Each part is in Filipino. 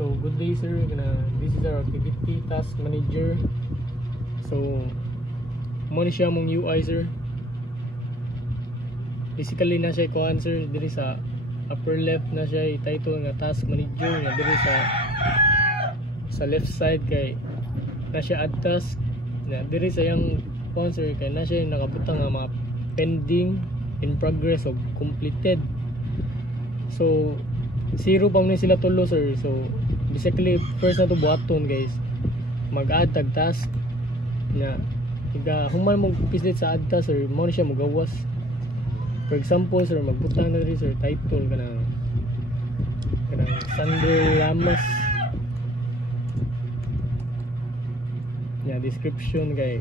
So good day sir, this is our activity task manager. So mo ni siya mong UI sir. Basically na siya kuan sir diri sa upper left na siya i-title nga task manager, nga diri sa left side kay na siya add task, na diri sa yang kuan sir kay na siya nakabutang nga mga pending, in progress o completed. So zero pa man sila tulo sir. So basically first na to buhaton guys, mag-add tag task na iga human mo pislit sa add task sir, mo na siya magawas. For example sir, magbutang na rin sir title kanang Sandro Llamas ya, description kay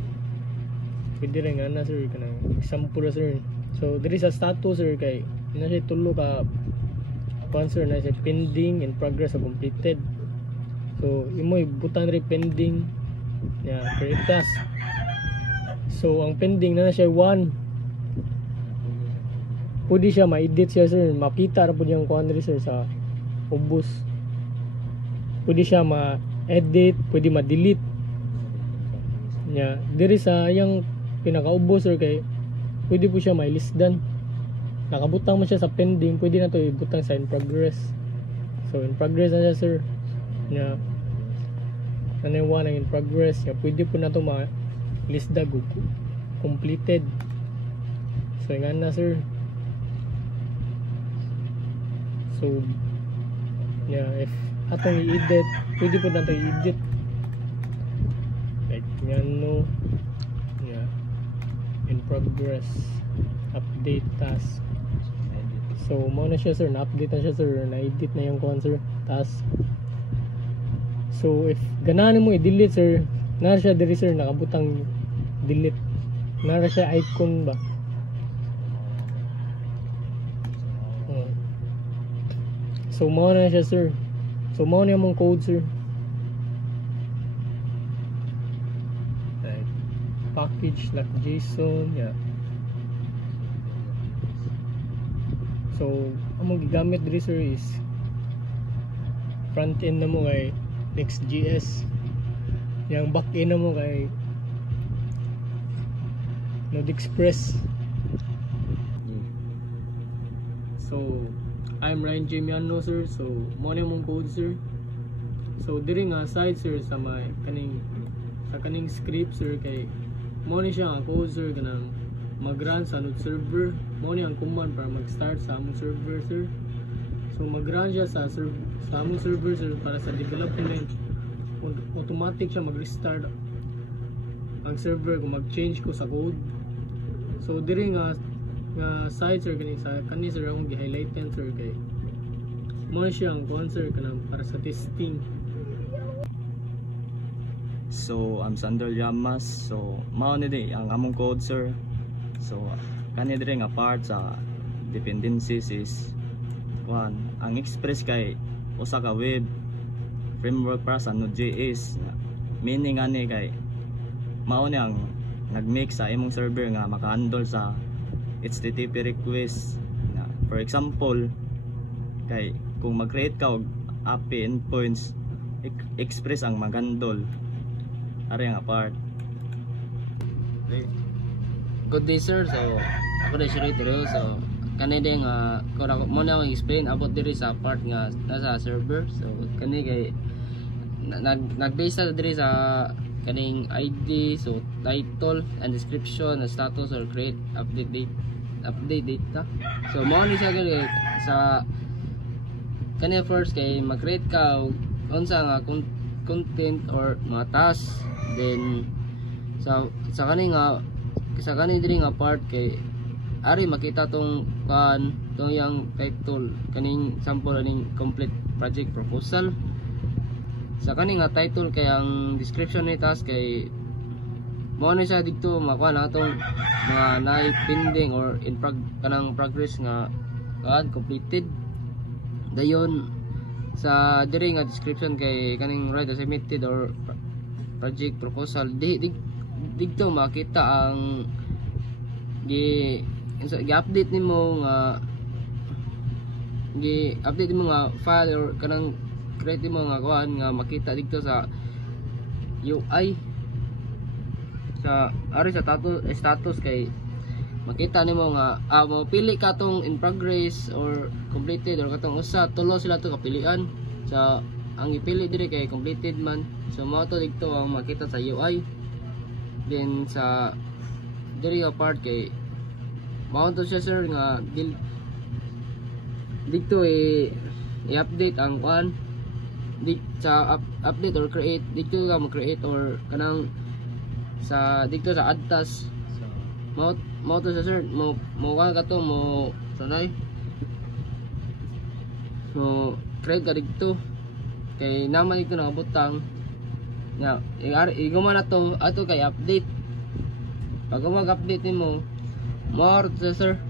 pwede rin nga na sir kanang example sir. So diri sa status sir kay na siya tulo ka answer na siya pending, in progress o completed. So imo ibutan rin pending ya, create task. So ang pending na siya 1, pwede siya ma-edit siya sir, makita ra pud yung kuan rin sir sa ubos. Pwede siya ma-edit, pwede ma-delete ya. Diri sa yang pinakaubos sir kay pwede po siya ma-listdan. Nakabutang mo siya sa pending, pwede na to ibutang sa in progress. So in progress na siya sir ya, ano yung one in progress ya, pwede po na to ma-listdag completed. So nga na sir. So yeah, if atong i-edit, pwede po na to i-edit like yan no yeah, in progress, update task. So mo na siya sir, na-update na siya sir, na-edit na yung kuan sir task. So if ganahan mo i-delete sir, na siya diri sir nakabutang delete, na siya icon ba. So mo na siya sir. So mo na yung code sir. Right. Package.json yeah. So among gigamit diri sir is front end na mo kay Next.js, yang back end na mo kay Node.express. So I'm Ryan Jimiano sir. So mo na mong code sir. So diri nga side sir sa may kaning script sir kay mo ni siya nga code sir kanang mag-run sa Node server. Mo ni ang command para mag-start sa among server sir. So mag-run siya sa among server sir para sa development. Automatic siya mag-restart ang server kung mag-change ko sa code. So diri nga side sir kani sir akong gi-highlighten sir kay mo siya ang concern kanang para sa testing. So I'm Sandro Llamas. So mao ni di ang among code sir. So kani diri nga part sa dependencies is kuan ang express kay usa ka web framework para sa Node.js, meaning ani kay mao ni ang nag-make sa imong server nga maka-handle sa HTTP request na, for example kay kung mag-create ka og API endpoints, express ang mag-handle ari nga part. Okay. Good day sir. So ako na siya dito. So kani din nga mo na akong explain about diri sa part nga nasa server. So kani kay nag-base sa diri sa kaning ID, so title and description, status or create update data. So mo ni siya gali sa kani first kay mag-create ka unsa nga content or mga task, then sa kani diri nga part kay ari makita tong yang title kaning sample aning complete project proposal. Sa kani nga title kay ang description ni task kay mo na siya dito makuha na itong mga pending or in kanang progress nga completed. Dayon sa diri nga description kay kaning right submitted or project proposal, dito makita ang gi-update nimo nga file or create mo nga kuan nga makita dito sa UI sa ari sa status kay makita nimo nga mo pili ka tong in progress or completed or katong usa tulo sila to kapilian sa ang ipili diri kay completed man, so mao to dito ang makita sa UI. Then sa diri nga part kay mao to siya sir nga dito i-update ang kuan sa update or create dito ka mo create or kanang sa dito sa add task mo to sa sir mo ka to mo sanay so create ka dito kay naman dito nakabutang nga iguma na to ato kay update pag mag-update mo more to sir